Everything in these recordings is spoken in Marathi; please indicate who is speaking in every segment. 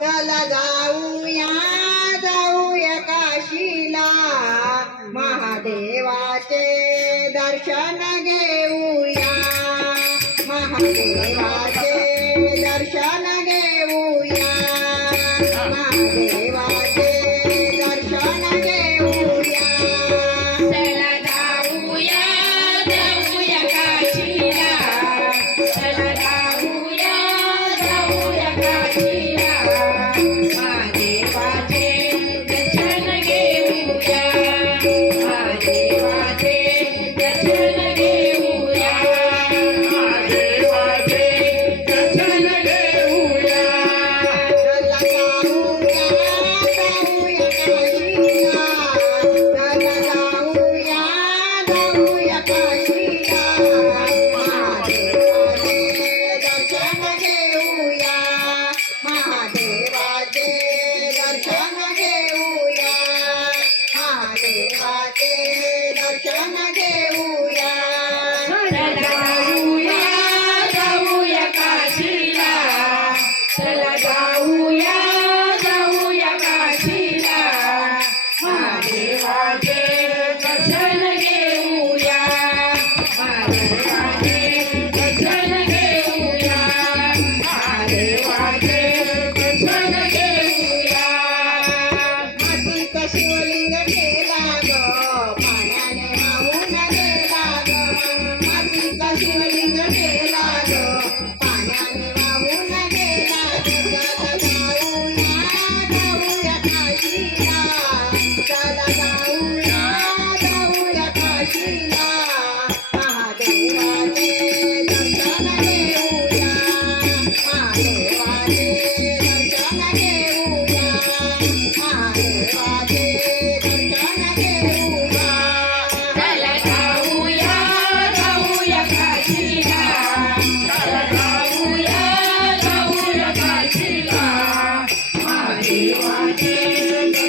Speaker 1: चला जाऊया जाऊया काशीला महादेवाचे दर्शन घेऊया. महादेवाचे दर्शन घेऊया. महादेवाचे
Speaker 2: Thank you.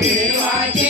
Speaker 2: திருவாச்சே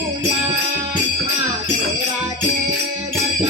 Speaker 2: మా మా